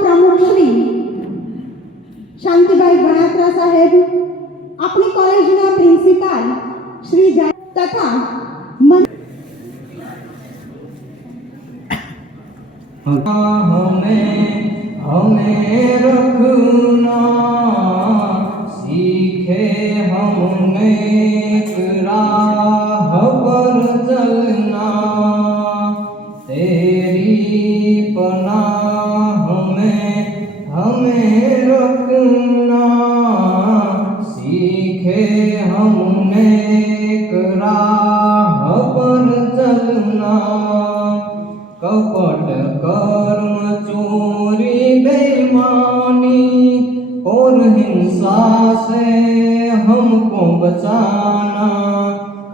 प्रमुख श्री शांतिभाई गणात्रा साहेब, अपनी कॉलेजना प्रिंसिपल श्री तथा हमें रखना सीखे हमने राह पर चलना, तेरी पनाह में हमें रखना सीखे हमने राह पर चलना। कपट कर्म चोरी बेईमानी और हिंसा से हमको बचाना।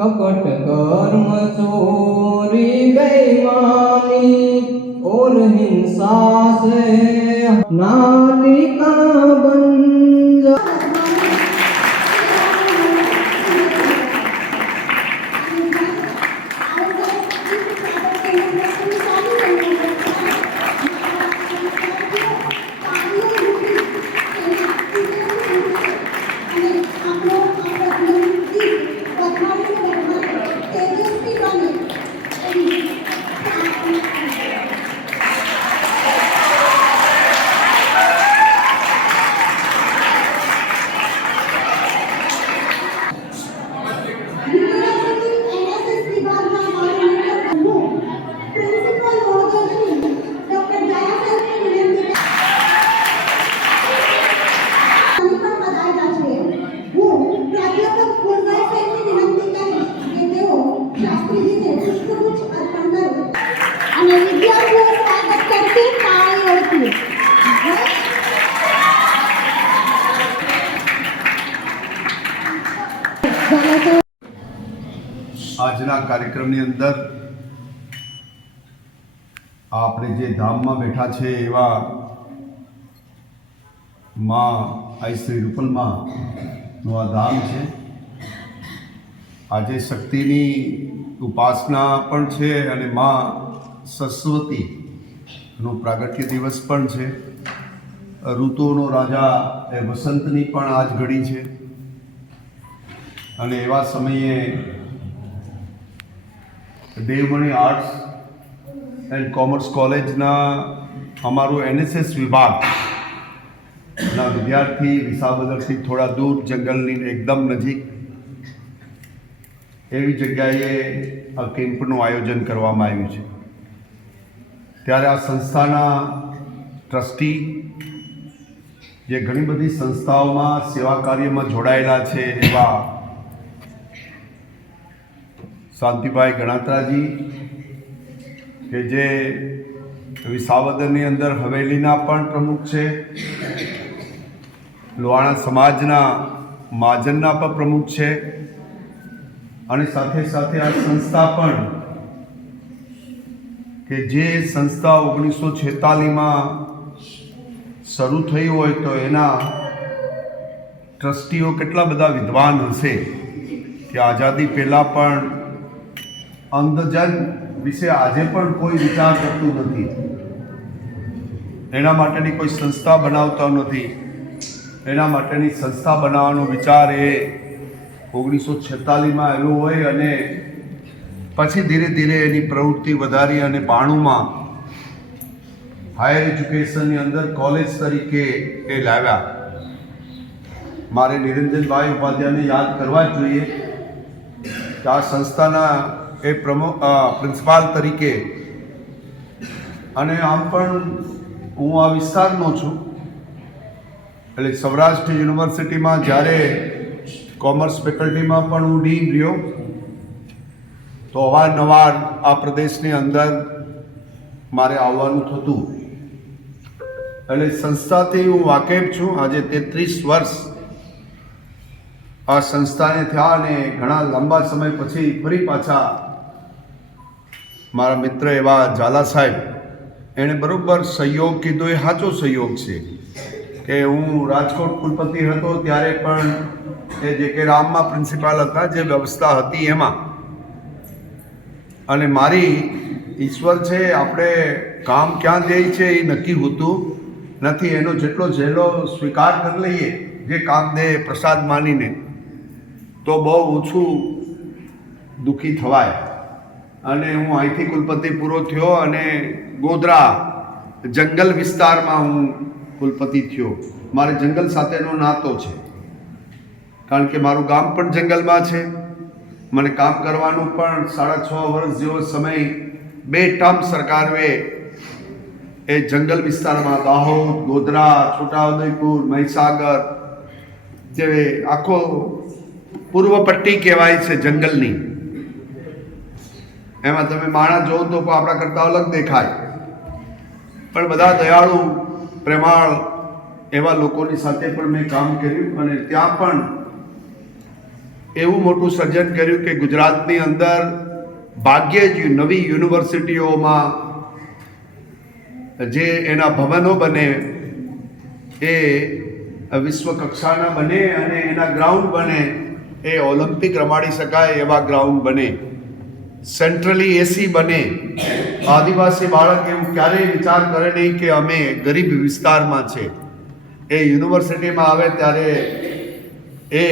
कपट कर्म चोरी बेईमानी और हिंसा से नालिका बन जा। આજના કાર્યક્રમની અંદર આપણે જે ધામમાં બેઠા છે એવા માં આઈ શ્રી રૂપલમાંનું આ ધામ છે. આજે શક્તિની ઉપાસના પણ છે અને માં સરસ્વતીનો પ્રાગટ્ય દિવસ પણ છે. ઋતુઓનો રાજા એ વસંતની પણ આજ ઘડી છે અને એવા સમયે દેવમણી આર્ટ્સ એન્ડ કોમર્સ કોલેજના અમારું NSS વિભાગના વિદ્યાર્થી વિસાવદરથી થોડા દૂર જંગલની એકદમ નજીક એવી જગ્યાએ આ કેમ્પનું આયોજન કરવામાં આવ્યું છે. ત્યારે આ સંસ્થાના ટ્રસ્ટી જે ઘણી બધી સંસ્થાઓમાં સેવા કાર્યમાં જોડાયેલા છે એવા શાંતિભાઈ ગણાત્રાજી કે જે વિસાવદરની અંદર હવેલીના પણ પ્રમુખ છે, લોહાણા સમાજના મહાજનના પણ પ્રમુખ છે અને સાથે સાથે આ સંસ્થા પણ કે જે સંસ્થા 1946માં શરૂ થઈ હોય તો એના ટ્રસ્ટીઓ કેટલા બધા વિદ્વાન હશે કે આઝાદી પહેલાં પણ અંધજન વિશે આજે પણ કોઈ વિચાર કરતું નથી, એના માટેની કોઈ સંસ્થા બનાવતા નથી. એના માટેની સંસ્થા બનાવવાનો વિચાર એ 1946માં આવ્યો હોય અને પછી ધીરે ધીરે એની પ્રવૃત્તિ વધારી અને 92માં હાયર એજ્યુકેશનની અંદર કોલેજ તરીકે એ લાવ્યા. મારે નિરંજનભાઈ ઉપાધ્યાયને યાદ કરવા જ જોઈએ કે આ સંસ્થાના એ પ્રમુખ પ્રિન્સિપાલ તરીકે અને આમ પણ હું આ વિસ્તારનો છું એટલે સૌરાષ્ટ્ર યુનિવર્સિટીમાં જ્યારે કોમર્સ ફેકલ્ટીમાં પણ હું ડીન રહ્યો તો અવારનવાર આ પ્રદેશની અંદર મારે આવવાનું થતું એટલે સંસ્થાથી હું વાકેફ છું. આજે 33 વર્ષ આ સંસ્થાને થયા અને ઘણા લાંબા સમય પછી ફરી પાછા મારા મિત્ર એવા ઝાલા સાહેબ એણે બરાબર સહયોગ કીધો, એ સાચો સહયોગ છે કે હું રાજકોટ કુલપતિ હતો ત્યારે પણ એ જે કે રામમાં પ્રિન્સિપાલ હતા, જે વ્યવસ્થા હતી એમાં. અને મારી ઈશ્વર છે, આપણે કામ ક્યાં દે છે એ નક્કી હોતું નથી. એનો જેટલો ઝેલો સ્વીકાર કરી લઈએ જે કામ દે પ્રસાદ માનીને, તો બહુ ઓછું દુઃખી થવાય. અને હું અહીંથી કુલપતિ પૂરો થયો અને ગોધરા જંગલ વિસ્તારમાં હું કુલપતિ થયો. મારે જંગલ સાથેનો નાતો છે, કારણ કે મારું ગામ પણ જંગલમાં છે. મને કામ કરવાનું પણ 6.5 વર્ષ જેવો સમય 2 ટર્મ સરકારે એ જંગલ વિસ્તારમાં દાહોદ, ગોધરા, છોટાઉદેપુર, મહીસાગર જે આખો પૂર્વ પટ્ટી કહેવાય છે જંગલની, એમાં તમે માણસ જોવો તો આપણા કરતાં અલગ દેખાય, પણ બધા દયાળુ પ્રેમાળ એવા લોકોની સાથે પણ મેં કામ કર્યું. અને ત્યાં પણ એવું મોટું સર્જન કર્યું કે ગુજરાતની અંદર ભાગ્યે જ નવી યુનિવર્સિટીઓમાં જે એના ભવનો બને એ વિશ્વ કક્ષાના બને અને એના ગ્રાઉન્ડ બને એ ઓલિમ્પિક રમાડી શકાય એવા ગ્રાઉન્ડ બને, સેન્ટ્રલી એસી બને. આદિવાસી બાળક એવું ક્યારેય વિચાર કરે નહીં કે અમે ગરીબ વિસ્તારમાં છે. એ યુનિવર્સિટીમાં આવે ત્યારે એ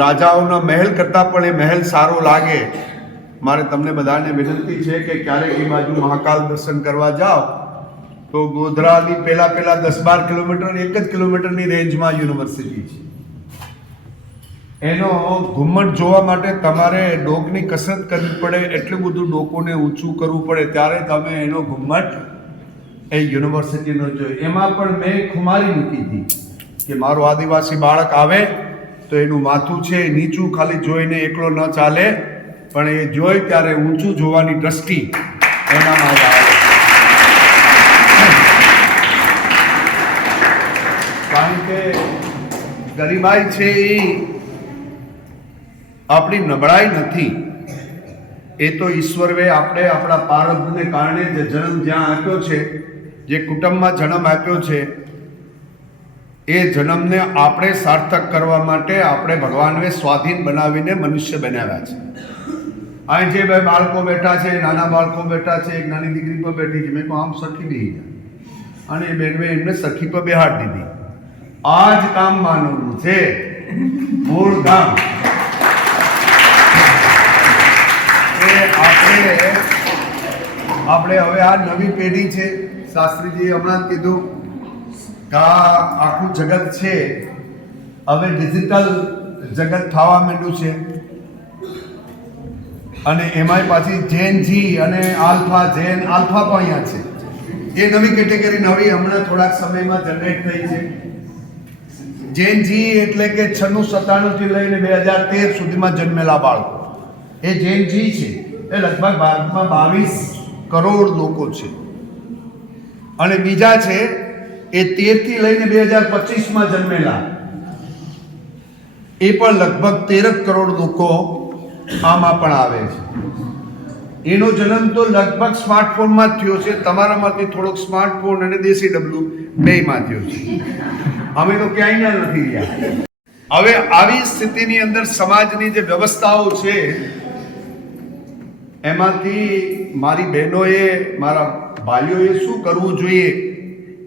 રાજાઓના મહેલ કરતાં પણ એ મહેલ સારો લાગે. મારે તમને બધાને વિનંતી છે કે ક્યારેક એ બાજુ મહાકાલ દર્શન કરવા જાઓ તો ગોધરાની પહેલાં 10-12 કિલોમીટર, 1 જ કિલોમીટરની રેન્જમાં યુનિવર્સિટી છે. એનો ઘુમ્મટ જોવા માટે તમારે ડોકની કસરત કરવી પડે, એટલું બધું ડોકોને ઊંચું કરવું પડે, ત્યારે તમે એનો ઘુમ્મટ એ યુનિવર્સિટીનો જોયો. એમાં પણ મેં ખુમારી મૂકી હતી કે મારો આદિવાસી બાળક આવે તો એનું માથું છે નીચું ખાલી જોઈને એકલો ન ચાલે, પણ એ જોઈ ત્યારે ઊંચું જોવાની દ્રષ્ટિ એનામાં આવે. કારણ કે ગરીબાઈ છે એ આપણી નબળાઈ નથી, એ તો ઈશ્વરે આપણે આપણા પ્રારબ્ધને કારણે જે જન્મ જ્યાં આપ્યો છે, જે કુટુંબમાં જન્મ આપ્યો છે, એ જન્મને આપણે સાર્થક કરવા માટે આપણે ભગવાનને સ્વાધીન બનાવીને મનુષ્ય બનાવ્યા છે. અહીં જે 2 બાળકો બેઠા છે, નાના બાળકો બેઠા છે, એક નાની દીકરી પર બેઠી છે, મેં કહું આમ સરખી બેસી જાય, અને એ બેનવે એમને સરખી પર બેહાડી દીધી. આ જ કામ માનવું છે, મૂળ કામ. આપણે હવે આ નવી પેઢી છે, શાસ્ત્રીજીએ હમણાં કીધું કે આ આખું જગત છે હવે ડિજિટલ જગત થવા માંડ્યું છે. અને એમાંય પાછી જેન જી અને આલ્ફા પણ અહીંયા છે. એ નવી કેટેગરી હમણાં થોડાક સમયમાં જનરેટ થઈ છે. જેન જી એટલે કે 96-97 થી લઈને 2013 સુધીમાં જન્મેલા બાળકો, એ જેન જી છે. એ લગભગ ભારતમાં 22 કરોડ લોકો છે. અને બીજા છે એ 13 થી લઈને 2025માં જન્મેલા, એ પણ લગભગ 13 કરોડ લોકો આમાં પણ આવે છે. એનો જન્મ તો લગભગ સ્માર્ટફોનમાં જ થયો છે. તમારામાંથી થોડોક સ્માર્ટફોન અને દેશી ડબલું બેયમાં થયો છે. અમે તો ક્યાંય નથી રહ્યા. હવે આવી સ્થિતિની અંદર સમાજની જે વ્યવસ્થાઓ છે એમાંથી મારી બહેનોએ, મારા ભાઈઓએ શું કરવું જોઈએ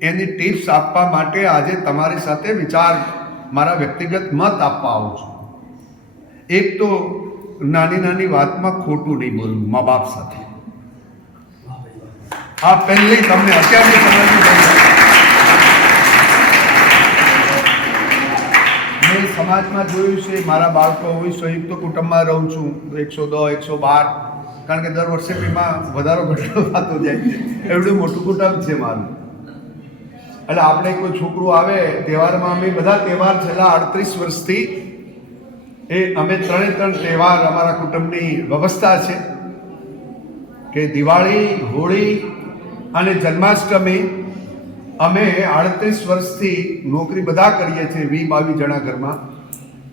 એની ટિપ્સ આપવા માટે આજે તમારી સાથે વિચાર, મારા વ્યક્તિગત મત આપવા આવું છું. એક તો નાની વાતમાં ખોટું નહીં બોલવું મા બાપ સાથે. આ પહેલી તમને અત્યારની સમાજની મેં સમાજમાં જોયું છે. મારા બાળકો હોય, સંયુક્ત કુટુંબમાં રહું છું, 110, 112, કારણ કે દર વર્ષે એમાં વધારો ઘટતો થતો જાય છે. એવડું મોટું કુટુંબ છે મારું. એટલે આપણે કોઈ છોકરું આવે તહેવારમાં, અમે બધા તહેવાર છેલ્લા 38 વર્ષથી અમે 3 તહેવાર અમારા કુટુંબની વ્યવસ્થા છે કે દિવાળી, હોળી અને જન્માષ્ટમી અમે 38 વર્ષથી નોકરી બધા કરીએ છીએ, 20-22 જણા ઘરમાં,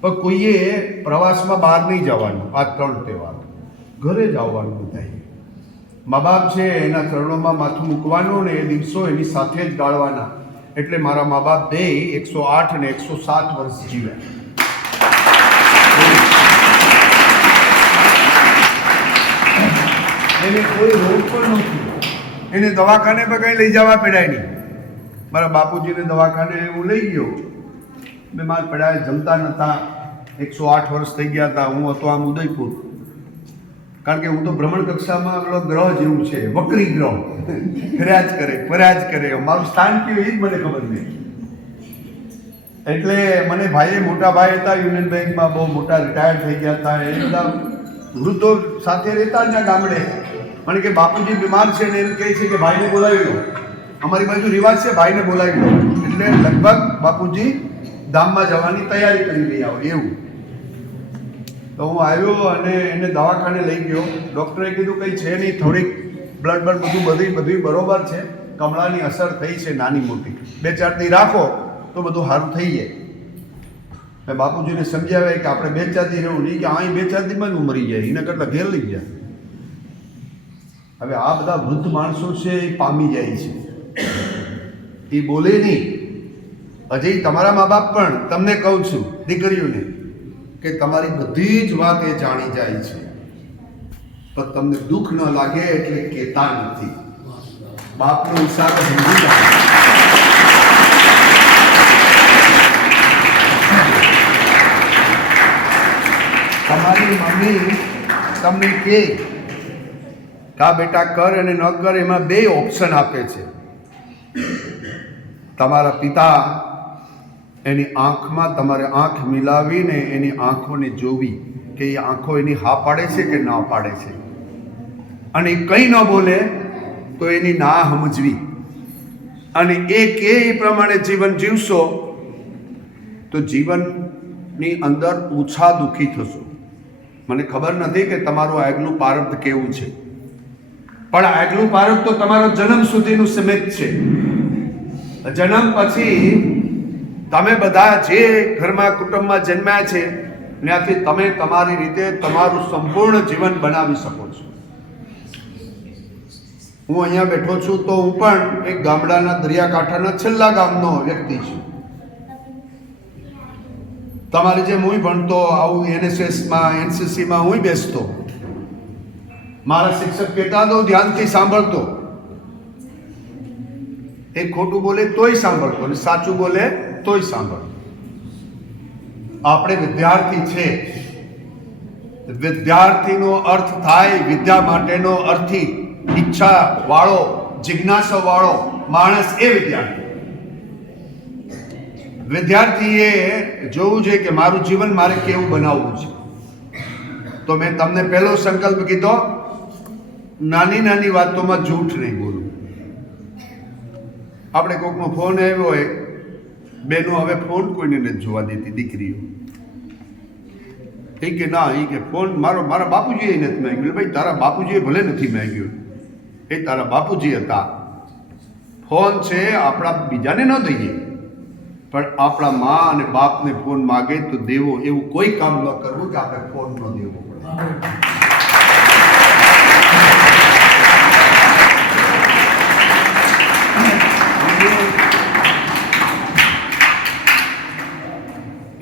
પણ કોઈએ પ્રવાસમાં બહાર નહીં જવાનું. આ 3 તહેવાર ઘરે જ આવવાનું થાય. મા બાપ છે એના ચરણોમાં માથું મૂકવાનું ને એ દિવસો એની સાથે જ ગાળવાના. એટલે મારા મા બાપ બે 108 અને 107 વર્ષ જીવ્યા. એને કોઈ રોગ પણ નહોતું. એને દવાખાને પર કંઈ લઈ જવા પડાય નહીં. મારા બાપુજીને દવાખાને હું લઈ ગયો. બીમાર પડ્યા, જમતા નહોતા. 108 વર્ષ થઈ ગયા હતા. હું હતો આમ ઉદયપુર, કારણ કે હું તો ભ્રમણ કક્ષામાં પેલો ગ્રહ જેવું છે, વક્રી ગ્રહ, ફર્યા જ કરે. મારું સ્થાન કયું એ જ મને ખબર નહીં. એટલે મને ભાઈએ, મોટા ભાઈ હતા યુનિયન બેંકમાં, બહુ મોટા રિટાયર્ડ થઈ ગયા હતા. એ બધા વૃદ્ધો સાથે રહેતા જ ગામડે. મને કે બાપુજી બીમાર છે ને એમ કહે છે કે ભાઈને બોલાવી લો. અમારી બાજુ રિવાજ છે ભાઈને બોલાવી લો. એટલે લગભગ બાપુજી ધામમાં જવાની તૈયારી કરી રહ્યા હોય એવું. તો હું આવ્યો અને એને દવાખાને લઈ ગયો. ડૉક્ટરે કીધું કંઈ છે નહીં, થોડીક બ્લડ બધું બરોબર છે, કમળાની અસર થઈ છે નાની મોટી, 2-4 દી રાખો તો બધું સારું થઈ જાય. મેં બાપુજીને સમજાવ્યા કે આપણે 2-4 દી રહેવું નહીં, કે અહીં 2-4 દીમાં જ મરી જાય, એના કરતાં ઘેર લઈ જાય. હવે આ બધા વૃદ્ધ માણસો છે એ પામી જાય છે, એ બોલે નહીં. હજી તમારા મા બાપ પણ, તમને કહું છું દીકરીઓને, કે તમારી બધી જ વાત એ જાણી જાય છે, પણ તમને દુઃખ ન લાગે એટલે કહેતા નથી. બાપનો હિસાબ સમજી જાય. તમારી મમ્મી તમને કે કા બેટા કર અને ન કર, એમાં 2 ઓપ્શન આપે છે. તમારા પિતા, એની આંખમાં તમારે આંખ મિલાવીને એની આંખોને જોવી કે એ આંખો એની હા પાડે છે કે ના પાડે છે, અને કંઈ ન બોલે તો એની ના સમજવી, અને એ કે એ પ્રમાણે જીવન જીવશો તો જીવનની અંદર ઓછા દુઃખી થશો. મને ખબર નથી કે તમારું આગલું પ્રારબ્ધ કેવું છે, પણ આગલું પ્રારબ્ધ તો તમારો જન્મ સુધીનું સીમિત છે. જન્મ પછી તમે બધા જે ઘરમાં કુટુંબમાં જન્મ્યા છે ત્યાંથી તમે તમારી રીતે તમારું સંપૂર્ણ જીવન બનાવી શકો છો. હું અહીંયા બેઠો છું તો હું પણ એક ગામડાના દરિયાકાંઠાના છેલ્લા ગામનો વ્યક્તિ છું. તમારી જેમ હું ભણતો, આવું NSSમાં NCCમાં હું બેસતો. મારા શિક્ષક કહેતા તો ધ્યાનથી સાંભળતો. એ ખોટું બોલે તોય સાંભળતો અને સાચું બોલે તોય સાંભળતો. આપણે વિદ્યાર્થી છે. વિદ્યાર્થીનો અર્થ થાય વિદ્યા માટેનો અર્થી, ઈચ્છા વાળો, જિજ્ઞાસા વાળો માણસ એ વિદ્યાર્થી. વિદ્યાર્થીએ જોવું જોઈએ કે મારું જીવન મારે કેવું બનાવવું છે. તો મેં તમને પહેલો સંકલ્પ કીધો, નાની નાની વાતોમાં જૂઠ નહીં બોલવું. આપણે કોઈકનો ફોન આવ્યો હોય, બેનો હવે ફોન કોઈને નથી જોવા દેતી દીકરીઓ. એ કે ના, એ કે ફોન મારા બાપુજીએ નથી માંગ્યો. ભાઈ તારા બાપુજીએ ભલે નથી માંગ્યો, એ તારા બાપુજી હતા. ફોન છે આપણા બીજાને ન દઈએ, પણ આપણા મા અને બાપને ફોન માગે તો દેવો. એવું કોઈ કામ ન કરવું કે આપણે ફોન ન દેવો પડે.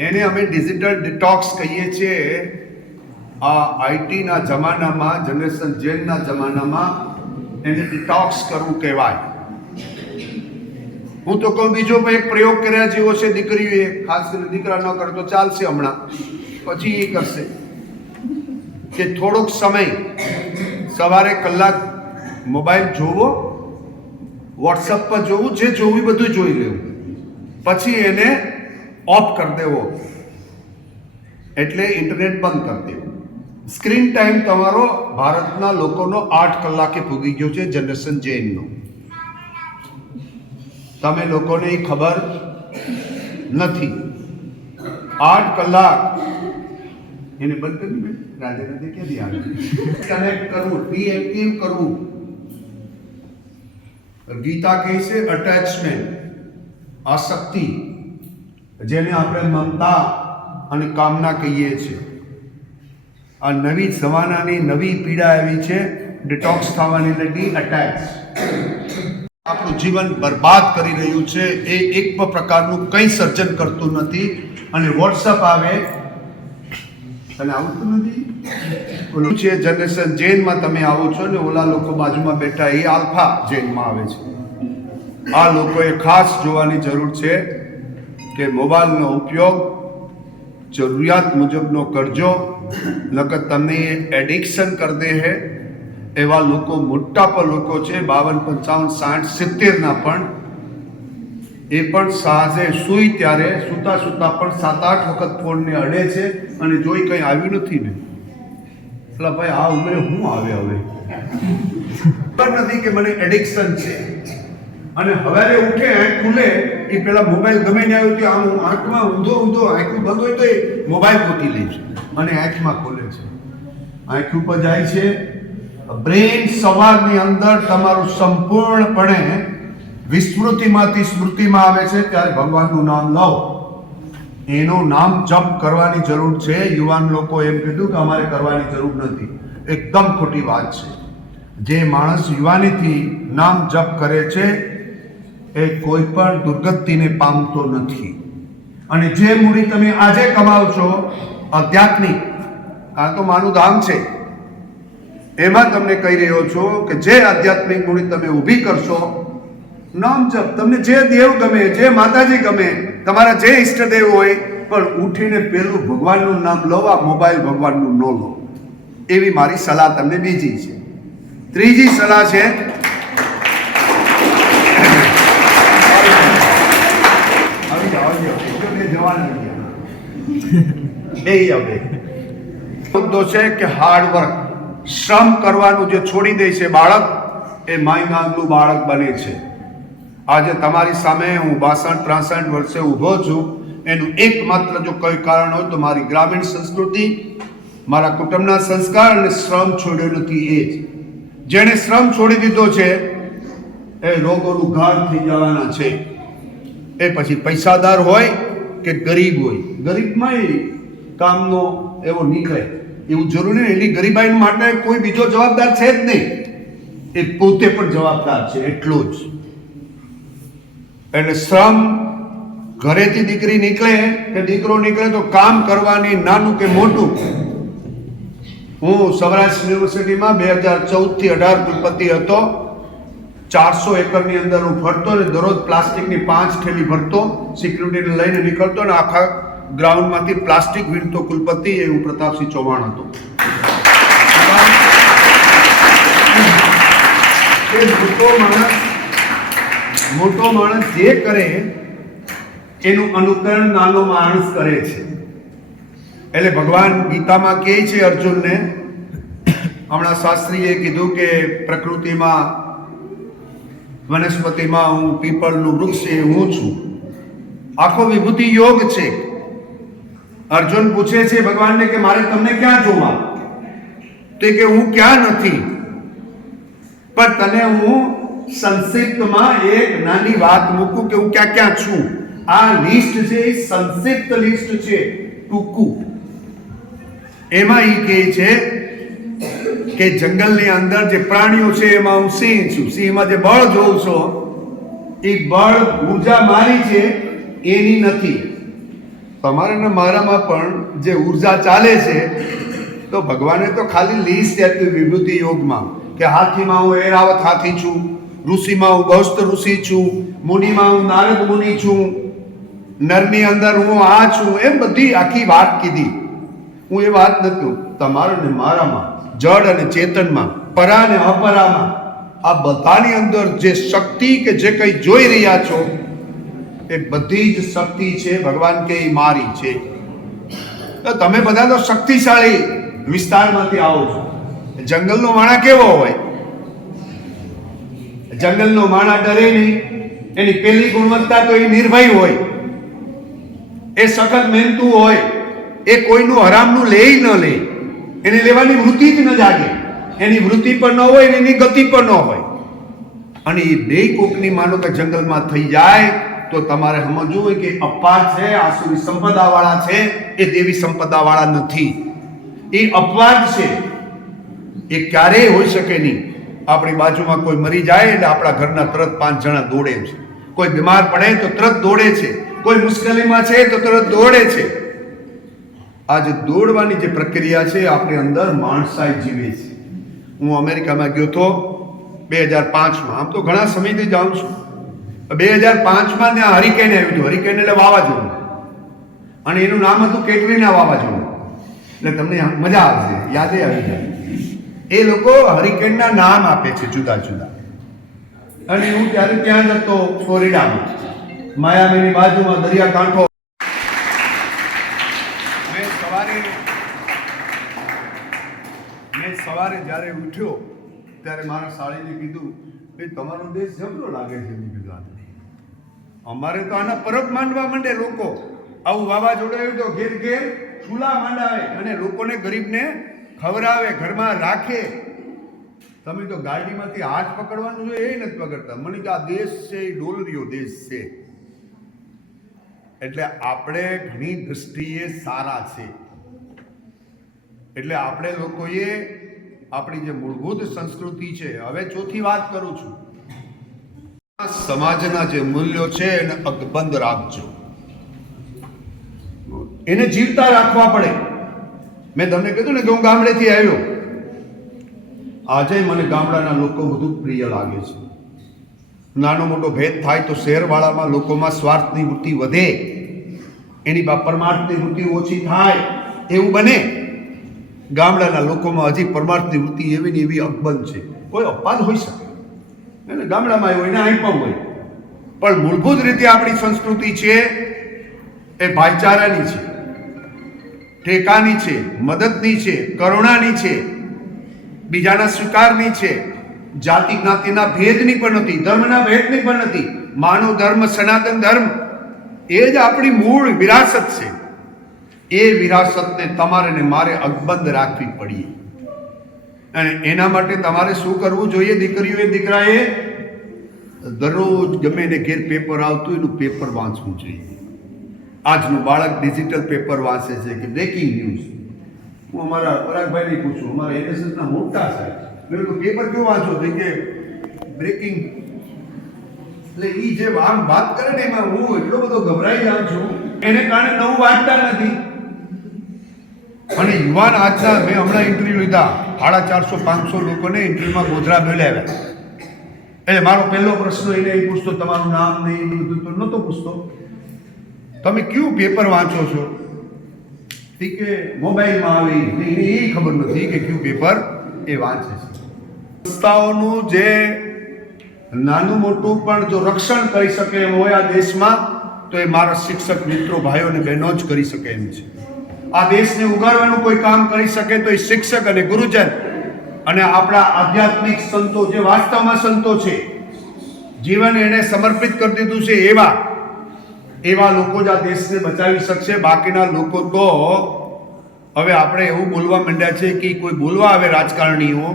એને અમે ડિજિટલ ડિટોક્સ કહીએ છીએ. આ આઈટીના જમાનામાં, જનરેશન ઝેડના જમાનામાં એને ડિટોક્સ કરવું કહેવાય. હું તો કહું બીજો પણ એક પ્રયોગ કર્યા જેવો છે દીકરીઓએ, ખાસ કરીને દીકરા ન કરે તો ચાલશે હમણાં, પછી એ કરશે કે થોડોક સમય સવારે કલાક મોબાઈલ જોવો, વોટ્સઅપ પર જોવું, જે જોવું બધું જોઈ લેવું, પછી એને ઓફ કરી દેવો, એટલે ઇન્ટરનેટ બંધ કરી દેવું. સ્ક્રીન ટાઈમ તમારો ભારતના લોકોનો 8 કલાકે પૂગી ગયો છે, જનરેશન ઝેડનો. તમે લોકોને એ ખબર નથી. 8 કલાક એને બંધ કરી દે. રાધે રાધે કે ધ્યાન કનેક્ટ કરવું, ડીએક્ટિવ કરવું. ગીતા કહે છે અટેચમેન્ટ, આસક્તિ, જેને આપણે મમતા અને કામના કહીએ છીએ. આ નવી જમાનાની નવી પીડા આવી છે, ડિટોક્સ થવાની, એટલે ડી અટેચ. આપણું જીવન બરબાદ કરી રહ્યું છે. એ એક પણ પ્રકારનું કંઈ સર્જન કરતું નથી. અને વોટ્સઅપ આવે અને આવતું નથી. ઓલું છે જનરેશન જૈનમાં તમે આવો છો ને ઓલા લોકો બાજુમાં બેઠા એ આલ્ફા જૈનમાં આવે છે. આ લોકોએ ખાસ જોવાની જરૂર છે કે મોબાઈલનો ઉપયોગ જરૂરિયાત મુજબનો કરજો, નકર તમને એડિક્શન કરી દે હે. એવા લોકો મોટા પર લોકો છે 52, 55, 60, 70 ના પણ એ પણ સાંજે સૂઈ ત્યારે સૂતા સૂતા પણ 7-8 વખત ફોનને અડે છે અને જોઈ કંઈ આવ્યું નથી ને એટલે ભાઈ આ ઉંમરે હું આવે હવે ખબર નથી કે મને એડિક્શન છે. અને હવારે ઉઠે આંખ ખુલે એ પેલા મોબાઈલ ગમે ને આવ્યું કે આમ આંખમાં ઊંધો આંખું બંધ હોય તો એ મોબાઈલ ગોતી લે છે અને આંખમાં ખોલે છે. આંખ ઉપર જાય છે. બ્રેન સવારની અંદર તમારું સંપૂર્ણપણે વિસ્મૃતિમાંથી સ્મૃતિમાં આવે છે ત્યારે ભગવાનનું નામ લો. એનું નામ જપ કરવાની જરૂર છે. યુવાન લોકો એમ કીધું કે અમારે કરવાની જરૂર નથી. એકદમ ખોટી વાત છે. જે માણસ યુવાનીથી નામ જપ કરે છે એ કોઈ પણ દુર્ગતિને પામતો નથી. અને જે મૂડી તમે આજે કમાવ છો આધ્યાત્મિક, આ તો માનું ધામ છે, એમાં તમને કહી રહ્યો છો કે જે આધ્યાત્મિક મૂડી તમે ઊભી કરશો, નામ જપ, તમને જે દેવ ગમે, જે માતાજી ગમે, તમારા જે ઈષ્ટદેવ હોય, પણ ઉઠીને પેલું ભગવાનનું નામ લો. આ મોબાઈલ ભગવાનનું ન લો. એવી મારી સલાહ તમને બીજી છે. ત્રીજી સલાહ છે મુદ્દો છે કે હાર્ડવર્ક, શ્રમ કરવાનું જે છોડી દે છે બાળક, એ માંગનું બાળક બને છે. આજે તમારી સામે હું 62-63 વર્ષે ઊભો છું. એનું એકમાત્ર જો કોઈ કારણ હોય તો મારી ગ્રામીણ સંસ્કૃતિ, મારા કુટુંબના સંસ્કાર અને શ્રમ છોડ્યો નથી. એ જ જેણે શ્રમ છોડી દીધો છે એ રોગોનું ઘાટ થઈ જવાના છે. એ પછી પૈસાદાર હોય કે ગરીબ હોય, ગરીબમાં કામનો એવો નીકળે એવું જરૂરી નહીં. એની ગરીબાઈ માટે કોઈ બીજો જવાબદાર છે જ નહીં, એ પોતે પણ જવાબદાર છે એટલો જ. એટલે શ્રમ, ઘરેથી દીકરી નીકળે કે દીકરો નીકળે તો કામ કરવાની, નાનું કે મોટું. હું સૌરાષ્ટ્ર યુનિવર્સિટીમાં 2014 થી 18 કુલપતિ હતો. 400 એકરની અંદર હું ફરતો ને દરરોજ પ્લાસ્ટિકની 5 થેલી ભરતો, સિક્યુરિટીને લઈને નીકળતો ને આખા ગ્રાઉન્ડમાંથી પ્લાસ્ટિક વીણતો કુલપતિ એ હું પ્રતાપસિંહ ચૌહાણ હતો. મોટો માણસ જે કરે એનું અનુકરણ નાનો માણસ કરે છે. એટલે ભગવાન ગીતામાં કહે છે અર્જુનને, હમણાં શાસ્ત્રીએ કીધું કે પ્રકૃતિમાં, વનસ્પતિમાં હું પીપળનું વૃક્ષ એ હું છું. આખો વિભૂતિ યોગ છે. અર્જુન પૂછે છે ભગવાનને કે મારે તમને ક્યાં જોવા? તો કે હું ક્યાં નથી, પણ તને હું સંક્ષિપ્તમાં એક નાની વાત મૂકું કે હું ક્યાં ક્યાં છું. આ લિસ્ટ છે એ સંક્ષિપ્ત લિસ્ટ છે, ટૂંકું. એમાં એ કહે છે કે જંગલની અંદર જે પ્રાણીઓ છે એમાં હું સિંહ છું. સિંહમાં જે બળ જોઉં છો એ બળ ઉર્જા મારી છે, એની નથી. તમારા ને મારામાં પણ જે ઉર્જા ચાલે છે, તો ભગવાને તો ખાલી લિસ્ટ આપી વિભૂતિ યોગમાં કે હાથીમાં હું એરાવત હાથી છું, ઋષિમાં હું ગૌસ્ત ઋષિ છું, મુનિમાં હું નારદ મુનિ છું, નરની અંદર હું આ છું. એમ બધી આખી વાત કીધી. હું એ વાત નથી, તમારા ને મારામાં, જડ અને ચેતનમાં, પરા અને અપરામાં, આ બધાની અંદર જે શક્તિ કે જે કંઈ જોઈ રહ્યા છો એ બધી જ શક્તિ છે. ભગવાન કે એ મારી છે. તો તમે બધા તો શક્તિશાળી વિસ્તારમાંથી આવો છો. જંગલનો માણા કેવો હોય? જંગલનો માણા ડરે નહીં. એની પહેલી ગુણવત્તા તો એ નિર્ભય હોય, એ સખત મહેનતુ હોય, એ કોઈનું હરામનું લે ન લે, એને લેવાની વૃત્તિ જ ન જાગે. એની વૃત્તિ પણ ન હોય ને એની ગતિ પણ ન હોય. અને એ બે કોકની માનો કે જંગલમાં થઈ જાય તો તમારે સમજવું હોય કે અપવાદ છે, આસુરી સંપદા વાળા છે, એ દેવી સંપદા વાળા નથી. એ અપવાદ છે, એ ક્યારેય હોઈ શકે નહીં. આપણી બાજુમાં કોઈ મરી જાય એટલે આપણા ઘરના તરત 5 જણા દોડે છે. કોઈ બીમાર પડે તો તરત દોડે છે. કોઈ મુશ્કેલીમાં છે તો તરત દોડે છે. આ જે દોડવાની જે પ્રક્રિયા છે આપણી અંદર માણસાઈ જીવે છે. હું અમેરિકામાં ગયો હતો 2005માં. આમ તો ઘણા સમયથી જાઉં છું. 2005માં ત્યાં હરિકેન આવ્યું હતું. હરિકેન એટલે વાવાઝોડું, અને એનું નામ હતું કેટરીના વાવાઝોડું. એટલે તમને મજા આવશે, યાદે આવી જાય. એ લોકો હરિકેનના નામ આપે છે જુદા જુદા. અને હું ત્યારે ત્યાં જ હતો ફ્લોરિડામાં, માયામીની બાજુમાં દરિયાકાંઠો. મેં સવારે જ્યારે ઉઠ્યો ત્યારે મારા સાળીને કીધું, ભાઈ તમારો દેશ જબરો લાગે છે. મેં કીધું અમારે તો આના પરબ માંડવા માંડે લોકો. આવું વાવાઝોડું આવ્યું તો ઘેર ઘેર ચૂલા માંડાવે અને લોકોને ગરીબને ખવડાવે, ઘરમાં રાખે. તમે તો ગાડીમાંથી હાથ પકડવાનું છે એ નથી પકડતા. મને કે આ દેશ છે એ ડોલરીઓ દેશ છે. એટલે આપણે ઘણી દ્રષ્ટિએ સારા છે. એટલે આપણે લોકોએ આપણી જે મૂળભૂત સંસ્કૃતિ છે, હવે ચોથી વાત કરું છું, સમાજના જે મૂલ્યો છે એને અકબંધ રાખજો, એને જીવતા રાખવા પડે. મેં તમને કીધું ને કે હું ગામડેથી આવ્યો. આજે મને ગામડાના લોકો વધુ પ્રિય લાગે છે. નાનો મોટો ભેદ થાય તો શહેરવાળામાં લોકોમાં સ્વાર્થની વૃત્તિ વધે, એની પરમાર્થની વૃત્તિ ઓછી થાય એવું બને. ગામડાના લોકોમાં હજી પરમાર્થની વૃત્તિ એવી ને એવી અકબંધ છે. કોઈ અપવાદ હોઈ શકે, એને ગામડામાં આવ્યો એને અહીં પણ હોય, પણ મૂળભૂત રીતે આપણી સંસ્કૃતિ છે એ ભાઈચારાની છે, ટેકાની છે, મદદની છે, કરુણાની છે, બીજાના સ્વીકારની છે, જાતિ જ્ઞાતિના ભેદની પણ નથી, ધર્મના ભેદની પણ નથી. માનવ ધર્મ, સનાતન ધર્મ એ જ આપણી મૂળ વિરાસત છે. એ વિરાસતને તમારે ને મારે અકબંધ રાખવી પડીએ. અને એના માટે તમારે શું કરવું જોઈએ? દીકરીઓએ દીકરાએ દરરોજ ગમે એને ઘેર પેપર આવતું એનું પેપર વાંચવું જોઈએ. આજનું બાળક ડિજિટલ પેપર વાંચે છે કે બ્રેકિંગ ન્યૂઝ. હું અમારા પરાગભાઈને પૂછું, અમારા એનએસએસના મોટા છે, મેં કીધું પેપર કેવું વાંચો? તો કે બ્રેકિંગ. એટલે એ જે આમ વાત કરે ને એમાં હું એટલો બધો ગભરાઈ જાઉં છું, એને કારણે નવું વાંચતા નથી. અને યુવાન આજના, મેં હમણાં ઇન્ટરવ્યુ લીધા, 450-500 લોકોને ઇન્ટરવ્યુમાં ગોધરા બોલાવ્યા. એટલે મારો પહેલો પ્રશ્ન એને એ પૂછતો, તમારું નામ નહીં એ બધું તો નહોતો પૂછતો, તમે કયું પેપર વાંચો છો? કે મોબાઈલમાં આવી, એને એ ખબર નથી કે કયું પેપર એ વાંચે છે. સંસ્થાઓનું જે નાનું મોટું પણ જો રક્ષણ કરી શકે એમ હોય આ દેશમાં, તો એ મારા શિક્ષક મિત્રો, ભાઈઓ અને બહેનો જ કરી શકે એમ છે. આ દેશને ઉગાડવાનું કોઈ કામ કરી શકે તો એ શિક્ષક અને ગુરુજન અને આપણા આધ્યાત્મિક સંતો, જે વાસ્તવમાં સંતો છે, જીવન એને સમર્પિત કરી દીધું છે, એવા લોકો જ આ દેશને બચાવી શકશે. બાકીના લોકો તો હવે આપણે એવું બોલવા માંડ્યા છે કે કોઈ બોલવા આવે રાજકારણીઓ,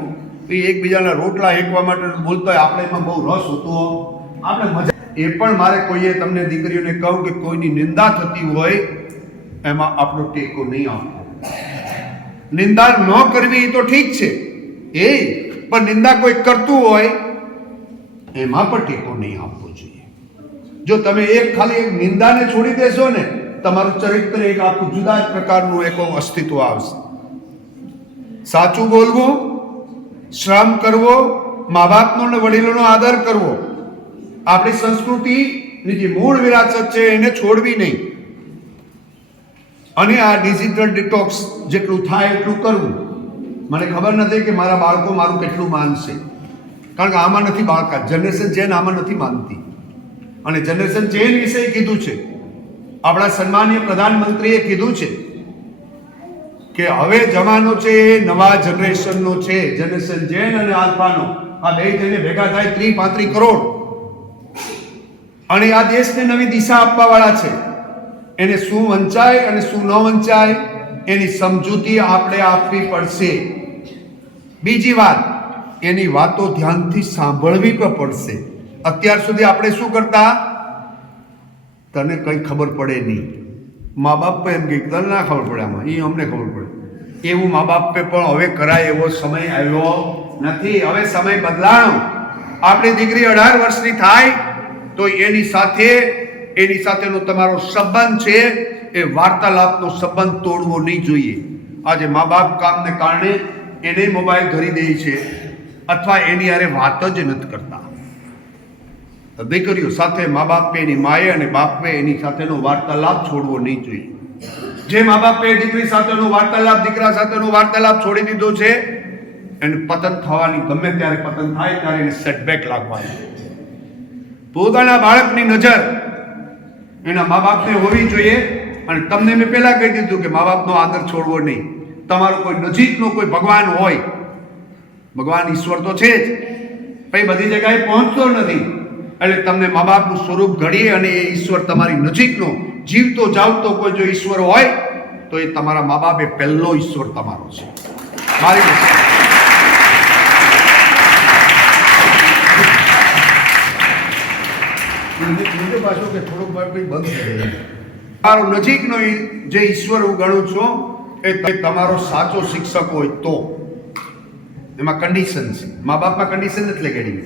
એ એકબીજાના રોટલા હેકવા માટે બોલતા હોય, આપણે એમાં બહુ રસ હોતો, આપણે મજા. એ પણ મારે કોઈએ તમને દીકરીઓને કહું કે કોઈની નિંદા થતી હોય એમાં આપણો ટેકો નહીં આપવો. નિંદા ન કરવી તો ઠીક છે, પણ નિંદા કોઈ કરતું હોય એમાં પણ ટેકો નહીં આપવો જોઈએ. જો તમે ખાલી એક નિંદાને છોડી દેશો ને, તમારું ચરિત્ર એક આખું જુદા જ પ્રકારનું એક અસ્તિત્વ આવશે. સાચું બોલવું, શ્રમ કરવો, મા બાપનો અને વડીલોનો આદર કરવો, આપણી સંસ્કૃતિની જે મૂળ વિરાસત છે એને છોડવી નહીં. અને આ ડિજિટલ ડિટોક્સ જેટલું થાય એટલું કરવું. મને ખબર નથી કે મારા બાળકો મારું કેટલું માનશે, કારણ કે આમાં નથી બાળકા. જનરેશન ચેન આમાં નથી માનતી. અને જનરેશન ચેન વિશે કીધું છે, આપણા સન્માનીય પ્રધાનમંત્રીએ કીધું છે કે હવે જમાનો છે એ નવા જનરેશનનો છે, જનરેશન જેન અને આલ્ફાનો. આ બે થઈને ભેગા થાય 30-35 કરોડ. અને આ દેશને નવી દિશા આપવાવાળા છે. એને શું વંચાય અને શું ન વંચાય એની સમજૂતી આપણે આપવી પડશે. બીજી વાત, એની વાતો ધ્યાનથી સાંભળવી પણ પડશે. અત્યાર સુધી આપણે શું કરતા? તને કંઈ ખબર પડે નહીં. મા બાપ એમ કે તને ના ખબર પડે, આમાં એ અમને ખબર પડે. એવું મા બાપ પણ હવે કરાય એવો સમય આવ્યો નથી. હવે સમય બદલાણો. આપણી દીકરી 18 વર્ષની થાય તો એની સાથેનો તમારો સંબંધ છે એ વાર્તાલાપનો સંબંધ તોડવો નહીં જોઈએ. આજે મા બાપ કામને કારણે એને મોબાઈલ ધરી દે છે અથવા એની હારે વાત જ નથી કરતા. દીકરીઓ સાથે મા બાપે એની માએ અને બાપે એની સાથેનો વાર્તાલાપ છોડવો નહીં જોઈએ. જે મા બાપે દીકરી સાથેનો વાર્તાલાપ, દીકરા સાથેનો વાર્તાલાપ છોડી દીધો છે એને પતન થવાની, ગમે ત્યારે પતન થાય ત્યારે એને સેટબેક લાગવાની. પોતાના બાળકની નજર એના મા બાપને હોવી જોઈએ. અને તમને મેં પહેલા કહી દીધું કે મા બાપનો આદર છોડવો નહીં. તમારો કોઈ નજીકનો કોઈ ભગવાન હોય, ભગવાન ઈશ્વર તો છે જ, પછી બધી જગ્યાએ પહોંચતો નથી, એટલે તમને મા બાપનું સ્વરૂપ ઘડી અને એ ઈશ્વર તમારી નજીકનો જીવતો જાવતો કોઈ જો ઈશ્વર હોય તો એ તમારા મા બાપ એ પહેલો ઈશ્વર તમારો છે. મારી પાછું કે થોડુંક બંધ મારો નજીકનો જે ઈશ્વર હું ગણું છું એ તમારો સાચો શિક્ષક હોય તો. એમાં કન્ડિશન છે. મા બાપમાં કન્ડિશન નથી લગાડી.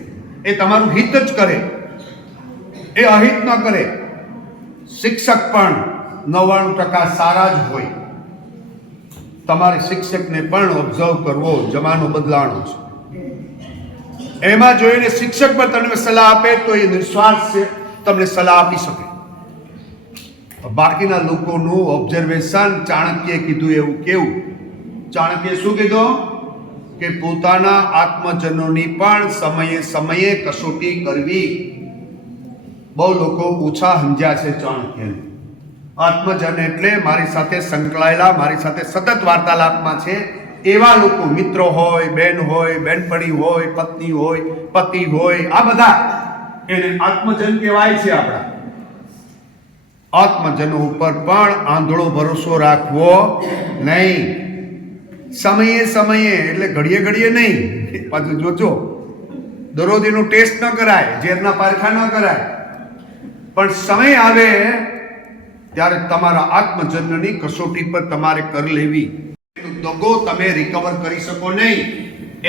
એ તમારું હિત જ કરે, એ અહિત ન કરે. શિક્ષક પણ 99% સારા જ હોય. તમારે શિક્ષકને પણ ઓબ્ઝર્વ કરવો. જમાનો બદલાણો છે. એમાં જોઈને શિક્ષક પણ તમને સલાહ આપે તો એ નિસ્વાર્થ છે, તમને સલાહ આપી શકે. બાકીના લોકોનું ઓબ્ઝર્વેશન ચાણક્યે કીધું એવું કેવું? ચાણક્યે શું કીધું? કે પોતાના આત્મજનોની પણ સમયે સમયે કસોટી કરવી. બહુ લોકો ઓછા સમજ્યા છે ચાણક્યને. આત્મજન એટલે મારી સાથે સંકળાયેલા, મારી સાથે સતત વાર્તાલાપમાં છે એવા લોકો, મિત્રો હોય, બેન હોય, બેનપણી હોય, પત્ની હોય, પતિ હોય, આ બધા એને આત્મજન કહેવાય છે. આપણા આત્મજનો ઉપર પણ આંધળો ભરોસો રાખવો નહીં. સમયે સમયે એટલે ઘડીએ ઘડીએ નહીં. પાછું જોજો, દરરોજ એનું ટેસ્ટ ન કરાય, ઝેરના પારખા ન કરાય, પણ સમય આવે ત્યારે તમારા આત્મજન્મની કસોટી પર તમારે કરી લેવી. દગો તમે રિકવર કરી શકો નહીં.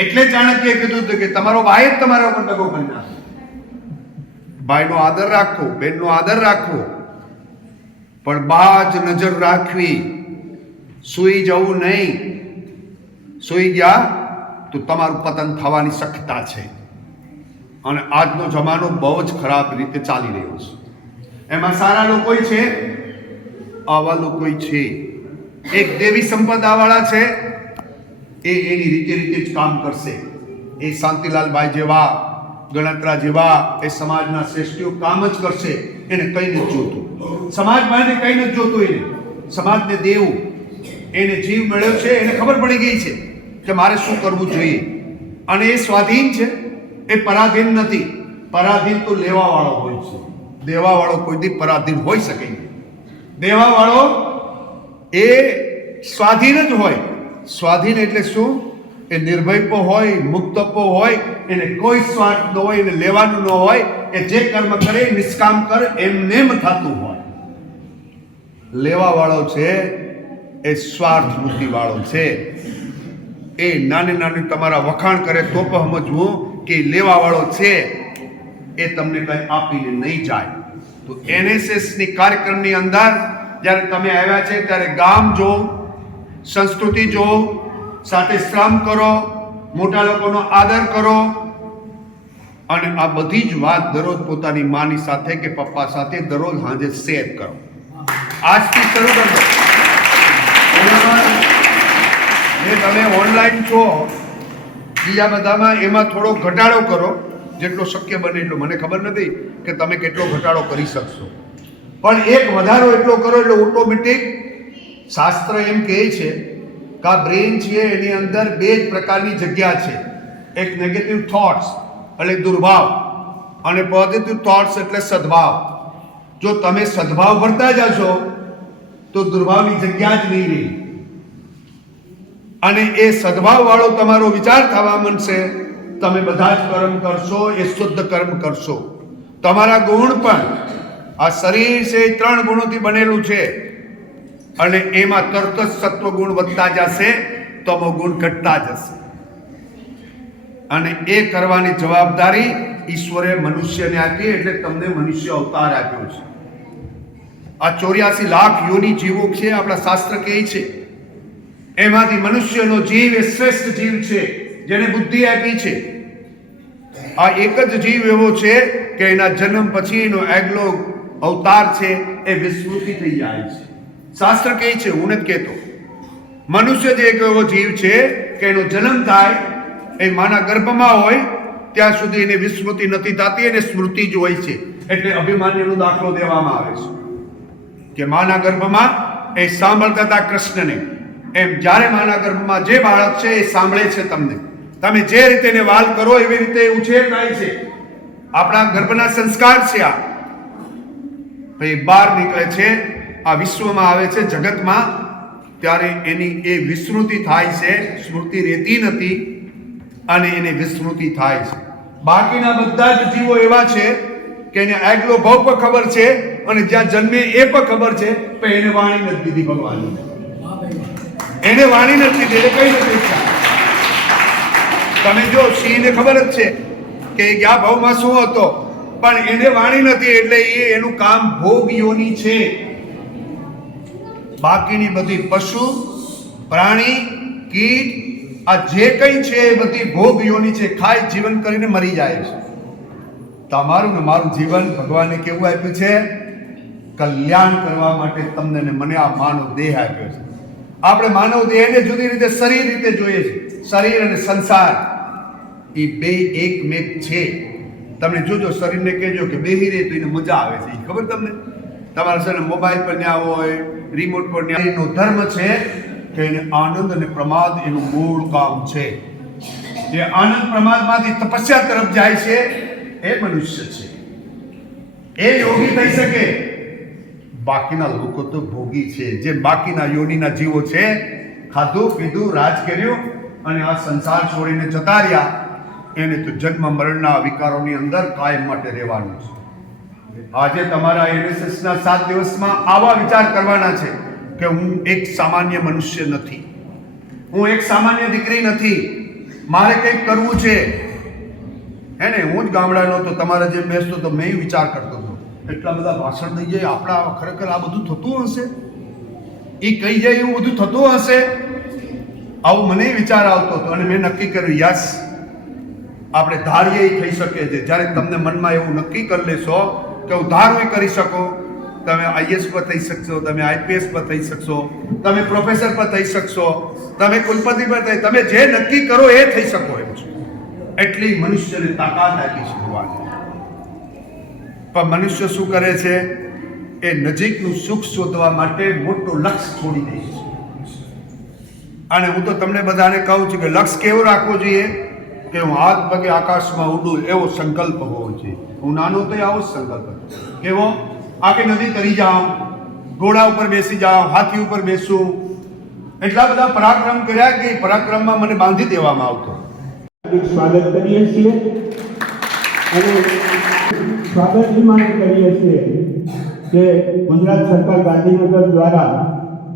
એટલે ચાણક્યે કીધું હતું કે તમારો ભાઈ જ તમારા ઉપર દગો કરી નાખે. ભાઈનો આદર રાખવો, બહેનનો આદર રાખવો, પણ બાજ નજર રાખવી. સૂઈ જવું નહીં. સૂઈ ગયા તો તમારું પતન થવાની શક્યતા છે. અને આજનો જમાનો બહુ જ ખરાબ રીતે ચાલી રહ્યો છે. એમાં સારા લોકો છે, આવા લોકો છે. એક દેવી સંપદાવાળા છે, એ એની રીતે જ કામ કરશે. એ શાંતિલાલભાઈ જેવા, ગણતરા જેવા એ સમાજના શ્રેષ્ઠીઓ કામ જ કરશે. એને કંઈ નથી જોતું. સમાજમાં કંઈ નથી જોતું. એને સમાજને દેવું, એને જીવ મળ્યો છે, એને ખબર પડી ગઈ છે કે મારે શું કરવું જોઈએ. અને એ સ્વાધીન છે, એ પરાધીન નથી. પરાધીન તો લેવાવાળો હોય છે. દેવાવાળો કોઈ દી પરાધીન હોઈ શકે નહીં. દેવાવાળો એ સ્વાધીન જ હોય. સ્વાધીન એટલે શું? એ નિર્ભયપો હોય, મુક્તપો હોય, એને કોઈ સ્વાર્થ ન હોય, એને લેવાનું ન હોય. એ જે કર્મ કરે નિષ્કામ કરે એમનેમ થતું હોય. લેવાવાળો છે એ સ્વાર્થ બુદ્ધિવાળો છે. એ નાની નાની તમારા વખાણ કરે તો પણ સમજવું કે લેવાવાળો છે, એ તમને કંઈ આપીને નહીં જાય. તો એનએસએસની કાર્યક્રમની અંદર જ્યારે તમે આવ્યા છે ત્યારે ગામ જો, સંસ્કૃતિ જો, સાથે શ્રમ કરો, મોટા લોકોનો આદર કરો, અને આ બધી જ વાત દરરોજ પોતાની માની સાથે કે પપ્પા સાથે દરરોજ સાંજે શેર કરો. આજથી શરૂ કરો. જે તમે ઓનલાઈન છો બીજા બધામાં એમાં થોડો ઘટાડો કરો, જેટલો શક્ય બને એટલો. મને ખબર નથી કે તમે કેટલો ઘટાડો કરી શકશો, પણ એક વધારો એટલો કરો એટલે ઓટોમેટિક શાસ્ત્ર એમ કહે છે કે આ બ્રેઇન છે એની અંદર 2 જ પ્રકારની જગ્યા છે. એક નેગેટિવ થોટ્સ એટલે દુર્ભાવ, અને પોઝિટિવ થોટ્સ એટલે સદભાવ. જો તમે સદભાવ ભરતા જશો તો દુર્ભાવની જગ્યા જ નહીં રહી, અને એ સદભાવ વાળો તમારો વિચાર થવા માંડશે. તમે બધા જ કર્મ કરશો એ શુદ્ધ કર્મ કરશો. તમારા ગુણ પણ, આ શરીર છે એ 3 ગુણોથી બનેલું છે, અને એમાં તરત જ સત્વ ગુણ વધતા જશે, તમો ગુણ ઘટતા જશે. અને એ કરવાની જવાબદારી ઈશ્વરે મનુષ્યને આપી, એટલે તમને મનુષ્ય અવતાર આપ્યો છે. આ 84 લાખ યોની જીવો છે, આપણા શાસ્ત્ર કહે છે. એમાંથી મનુષ્યનો જીવ એ શ્રેષ્ઠ જીવ છે, જેને બુદ્ધિ આપી છે. આ એક જ જીવ એવો છે કે એના જન્મ પછીનો આગલો અવતાર છે એ વિસ્મૃતિ થઈ જાય છે. શાસ્ત્ર કહે છે, હું નથી કહેતો. મનુષ્ય જ એક એવો જીવ છે કે એનો જન્મ થાય, એ માના ગર્ભમાં હોય ત્યાં સુધી એને વિસ્મૃતિ નથી થતી, એને સ્મૃતિ જ હોય છે. એટલે અભિમાન્યુનો દાખલો દેવામાં આવે છે કે માના ગર્ભમાં એ સાંભળતા હતા કૃષ્ણને. એમ જ્યારે માના ગર્ભમાં જે બાળક છે એ સાંભળે છે તમને. તમે જે રીતે એને વાલ કરો એવી રીતે ઉછેર થાય છે. આપણા ગર્ભના સંસ્કાર છે. આ પછી બહાર નીકળે છે, આ વિશ્વમાં આવે છે, જગતમાં, ત્યારે એની એ વિસ્મૃતિ થાય છે. સ્મૃતિ રહેતી નથી અને એને વિસ્મૃતિ થાય છે. બાકીના બધા જ જીવો એવા છે કે એને આગલો ભાવ પણ ખબર છે અને જ્યાં જન્મે એ પણ ખબર છે, પણ એને વાણી નથી દીધી ભગવાને. એને વાણી નથી દીધી એટલે કઈ નથી ઈચ્છા. તમે જો સિંહને ખબર જ છે કે આ ભાવમાં શું હતો, પણ એને વાણી નથી એટલે એનું કામ ભોગ યોની છે. બાકીની બધી પશુ, પ્રાણી, કીટ, આ જે કંઈ છે એ બધી ભોગ યોની છે. ખાઈ જીવન કરીને મરી જાય છે. તમારું ને મારું જીવન ભગવાને કેવું આપ્યું છે? કલ્યાણ કરવા માટે તમને ને મને આ માનવ દેહ આપ્યો છે. આપણે માનવ દેહને જુદી રીતે શરીર રીતે જોઈએ છે. શરીર અને સંસાર એ બે એકમેક છે. તમે જોજો, શરીરને કહેજો કે બેહી રહે તો એને મજા આવે છે. એ ખબર તમને? તમારા સર મોબાઈલ પર ન્યા હોય, રિમોટ પર ન્યા, એનો ધર્મ છે કે એને આનંદ અને પ્રમાદ એનું મૂળ કામ છે. જે આનંદ પ્રમાદમાંથી તપસ્યા તરફ જાય છે એ મનુષ્ય છે. એ યોગી થઈ શકે. બાકીના લોકો તો ભોગી છે. જે બાકીના યોનીના જીવો છે, ખાધું પીધું રાજ કર્યું અને આ સંસાર છોડીને જતા રહ્યા, એને તો જન્મ મરણના વિકારોની અંદર કાયમ માટે રહેવાનું છે. આજે તમારા NSSના 7 દિવસમાં આવા વિચાર કરવાના છે કે હું એક સામાન્ય મનુષ્ય નથી, હું એક સામાન્ય દીકરી નથી, મારે કંઈક કરવું છે. હે ને, હું જ ગામડાનો તો તમારા જેમ બેસતો તો મેં વિચાર કરતો હતો, એટલા બધા ભાષણ થઈ જાય, આપણા ખરેખર આ બધું થતું હશે? એ કહી જાય એવું બધું થતું હશે? આવું મને વિચાર આવતો હતો અને મેં નક્કી કર્યું, યસ, આપણે ધારીએ એ થઈ શકે છે. જ્યારે તમને મનમાં એવું નક્કી કરી લેશો કે હું ધારું કરી શકો, તમે IAS પર થઈ શકશો, તમે IPS પર થઈ શકશો, તમે પ્રોફેસર પર થઈ શકશો, તમે કુલપતિ પર થઈ, તમે જે નક્કી કરો એ થઈ શકો એમ છે. એટલી મનુષ્યને તાકાત આપી છે ભગવાને. પણ મનુષ્ય શું કરે છે? એ નજીકનું સુખ શોધવા માટે મોટું લક્ષ્ય છોડી દે છે. અને હું તો તમને બધાને કહું છું કે લક્ષ્ય કેવો રાખવો જોઈએ કે હું હાથ પગે આકાશમાં ઉડું, એવો સંકલ્પ હોવો જોઈએ. હું નાનો તો આવો જ સંકલ્પ હતો. કેવો? આખી નદી તરી જાઉં, ઘોડા ઉપર બેસી જાઉં, હાથી ઉપર બેસું. એટલા બધા પરાક્રમ કર્યા કે પરાક્રમમાં મને બાંધી દેવામાં આવતો. સ્વાગત કરીએ છીએ અને સ્વાગત એ માટે કરીએ છીએ કે ગુજરાત સરકાર ગાંધીનગર દ્વારા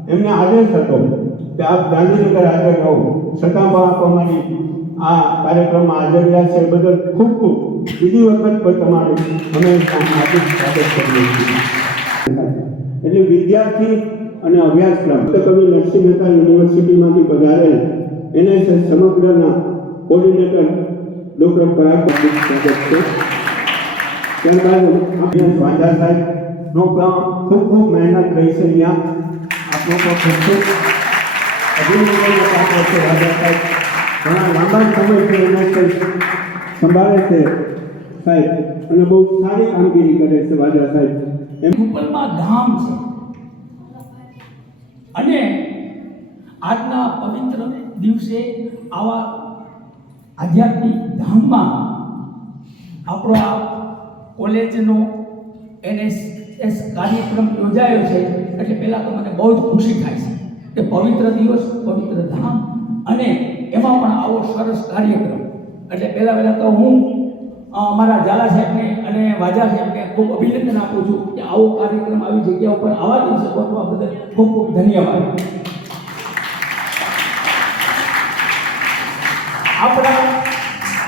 એમને આદેશ હતો કે આપ ગાંધીનગર હાજર રહો, છતાં પણ આપ અમારી આ કાર્યક્રમમાં હાજર રહ્યા છે એ બદલ ખૂબ ખૂબ બીજી વખત પણ તમારું અમે હાર્દિક સ્વાગત કરીએ છીએ. એટલે વિદ્યાર્થી અને અભ્યાસક્રમ કવિ નરસિંહ મહેતા યુનિવર્સિટીમાંથી પધારેલ NSS સમગ્રના કોર્ડિનેટર ડૉક્ટર પરાગ સ્વાગત છે. ત્યારબાદ વાંધા સાહેબનો ખૂબ ખૂબ મહેનત રહી છે. અહીંયા આપ લોકો ખૂબ ખૂબ અભિનંદનનો પાત્ર છે. વાંધા સાહેબ ઘણા લાંબા સમયથી NSS સંભાળે છે સાહેબ, અને બહુ સારી કામગીરી કરે છે વાંધા સાહેબ. એમ ઉપરમાં ધામ છે અને આજના પવિત્ર દિવસે આવા આધ્યાત્મિક ધામમાં આપણો આ કોલેજનો NSS કાર્યક્રમ યોજાયો છે. એટલે પહેલાં તો મને બહુ જ ખુશી થાય છે કે પવિત્ર દિવસ, પવિત્ર ધામ અને એમાં પણ આવો સરસ કાર્યક્રમ. એટલે પહેલાં તો હું અમારા ઝાલા સાહેબને અને વાજા સાહેબને ખૂબ અભિનંદન આપું છું કે આવો કાર્યક્રમ આવી જગ્યા ઉપર આવા દિવસે ગોઠવવા બદલ ખૂબ ખૂબ ધન્યવાદ.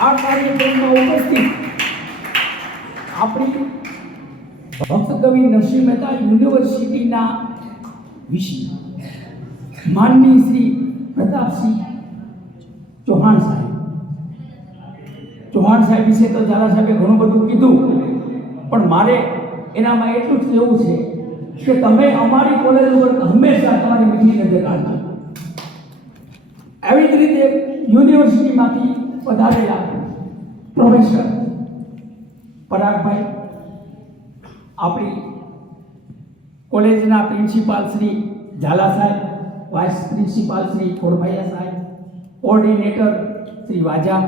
આ કાર્યક્રમમાં ઉપસ્થિત આપણી ભક્ત કવિ નરસિંહ મહેતા યુનિવર્સિટીના વિશી માનની શ્રી પ્રતાપસિંહ ચૌહાણ સાહેબ વિશે તો ઝાલા સાહેબે ઘણું બધું કીધું, પણ મારે એનામાં એટલું જ કહેવું છે કે તમે અમારી કોલેજ ઉપર હંમેશા તમારી મીઠી નજર રાખજો. એવી જ રીતે યુનિવર્સિટીમાંથી પધારેલા પ્રોફેસર પરાગભાઈ, આપણી કોલેજના પ્રિન્સિપાલ શ્રી ઝાલા સાહેબ, વાઇસ પ્રિન્સિપાલ શ્રી ખોડભાઈયા સાહેબ, કોઓર્ડિનેટર શ્રી વાજા,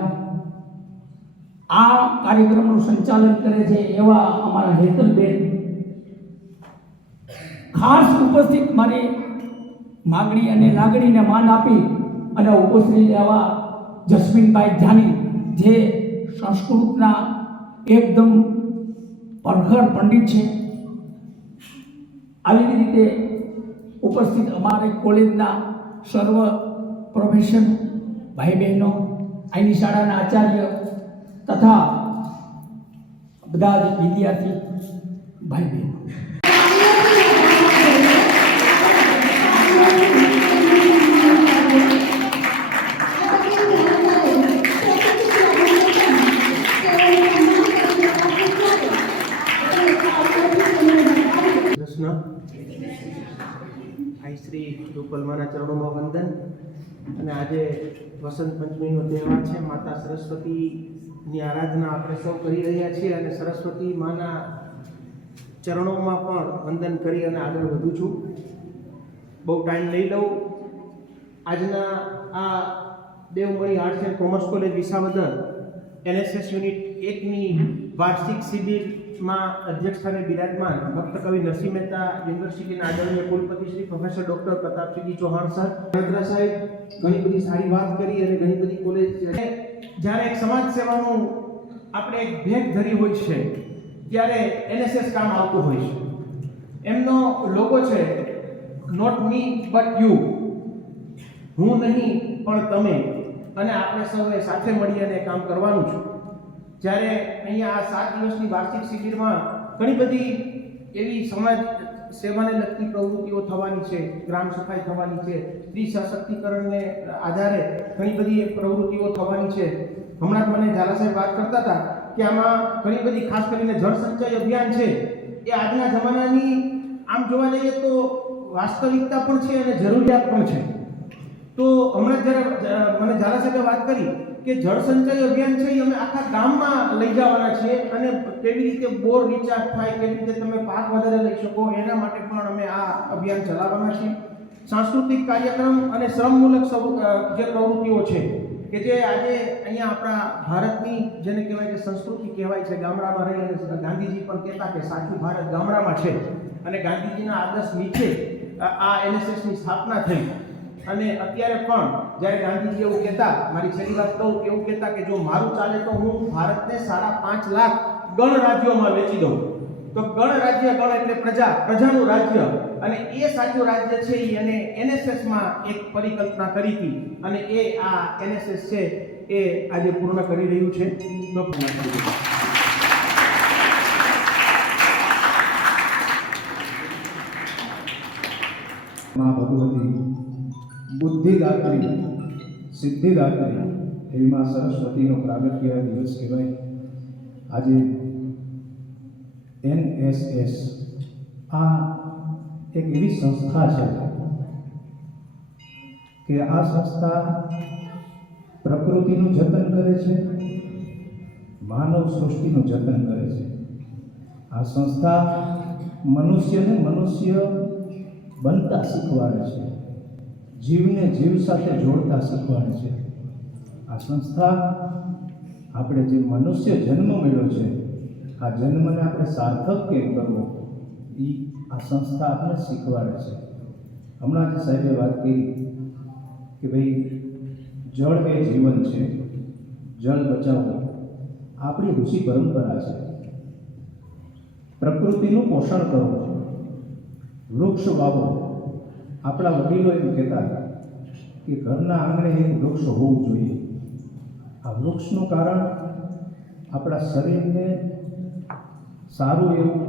આ કાર્યક્રમનું સંચાલન કરે છે એવા અમારા હેતલબેન, ખાસ ઉપસ્થિત મારી માગણી અને લાગણીને માન આપી અને ઉપસ્થિત એવા જસ્મીનભાઈ જાની, જે સંસ્કૃતના એકદમ પરખડ પંડિત છે. આવી રીતે ઉપસ્થિત અમારે કોલેજના સર્વ પ્રોફેસર ભાઈ બહેનો, અહીંની શાળાના આચાર્ય તથા બધા જ વિદ્યાર્થી ભાઈ બહેનો, આઈ શ્રી રૂપલમાના ચરણોમાં વંદન. અને આજે વસંત પંચમીનો તહેવાર છે. માતા સરસ્વતીની આરાધના આપણે સૌ કરી રહ્યા છીએ અને સરસ્વતી માના ચરણોમાં પણ વંદન કરી અને આગળ વધું છું. બહુ ટાઈમ લઈ લઉં. આજના આ Devmani arts and commerce college Visavadar NSS unit 1ની વાર્ષિક શિબિરમાં અધ્યક્ષ સ્થાને બિરાજમાન ભક્ત કવિ નરસિંહ મહેતા યુનિવર્સિટીના આદરણીય કુલપતિ Shri professor doctor Pratapsinh Chauhan sir, Mehta સાહેબ ઘણી બધી સારી વાત કરી અને ઘણી બધી કોલેજ જ્યારે એક સમાજ સેવાનું આપણે એક ભેટ ધરી હોય છે ત્યારે NSS કામ આવતું હોય છે. એમનો લોગો છે નોટ મી બટ યુ, હું નહીં પણ તમે, અને આપણે સૌએ સાથે મળી અને કામ કરવાનું છે. જ્યારે અહીંયા આ 7 દિવસની વાર્ષિક શિબિરમાં ઘણી બધી એવી સમાજ સેવાને લગતી પ્રવૃત્તિઓ થવાની છે, ગ્રામ સફાઈ થવાની છે, સ્ત્રી સશક્તિકરણને આધારે ઘણી બધી પ્રવૃત્તિઓ થવાની છે. હમણાં મને ઝાલા સાહેબ વાત કરતા હતા કે આમાં ઘણી બધી ખાસ કરીને જળ સંચય અભિયાન છે એ આજના જમાનાની આમ જોવા જઈએ તો વાસ્તવિકતા પણ છે અને જરૂરિયાત પણ છે. તો હમણાં જ્યારે મને ઝાલા સાહેબે વાત કરી કે જળ સંચય અભિયાન છે એ અમે આખા ગામમાં લઈ જવાના છીએ અને કેવી રીતે બોર રિચાર્જ થાય, કેવી રીતે તમે પાક વધારે લઈ શકો, એના માટે પણ અમે આ અભિયાન ચલાવવાના છીએ. સાંસ્કૃતિક કાર્યક્રમ અને શ્રમમૂલક જે પ્રવૃત્તિઓ છે કે જે આજે અહીંયા આપણા ભારતની જેને કહેવાય કે સંસ્કૃતિ કહેવાય છે, ગામડામાં રહી અને ગાંધીજી પણ કહેતા કે સાચું ભારત ગામડામાં છે અને ગાંધીજીના આદર્શ નીચે આ NSSની સ્થાપના થઈ. અને અત્યારે પણ જ્યારે ગાંધીજી એવું કહેતા, મારી છેલ્લી વાત કહું, એવું કહેતા કે જો મારું ચાલે તો હું ભારતને 5.5 લાખ ગણ રાજ્યોમાં વેચી દઉં. તો ગણ રાજ્ય, ગણ એટલે પ્રજા, પ્રજાનું રાજ્ય, અને એ સાચું રાજ્ય છે એને NSSમાં એક પરિકલ્પના કરી હતી અને એ આ NSS છે એ આજે પૂર્ણ કરી રહ્યું છે. મા ભગવતી બુદ્ધિદાત્રી, સિદ્ધિદાત્રી એવી મા સરસ્વતીનો પ્રાગટ્ય દિવસ કહેવાય. આજે NSS આ એક એવી સંસ્થા છે કે આ સંસ્થા પ્રકૃતિનું જતન કરે છે, માનવ સૃષ્ટિનું જતન કરે છે. આ સંસ્થા મનુષ્યને મનુષ્ય બનતા શીખવાડે છે, જીવને જીવ સાથે જોડતા શીખવાડે છે. આ સંસ્થા આપણે જે મનુષ્ય જન્મ મળ્યો છે, આ જન્મને આપણે સાર્થક કેમ કરવો એ આ સંસ્થા આપણે શીખવાડે છે. હમણાં જે સાહેબે વાત કરી કે ભાઈ જળ એ જીવન છે, જળ બચાવવું આપણી ઋષિ પરંપરા છે. પ્રકૃતિનું પોષણ કરવું, વૃક્ષ વાવો. આપણા વડીલો એમ કહેતા કે ઘરના આંગણે એક વૃક્ષ હોવું જોઈએ. આ વૃક્ષનું કારણ આપણા શરીરને સારું એવું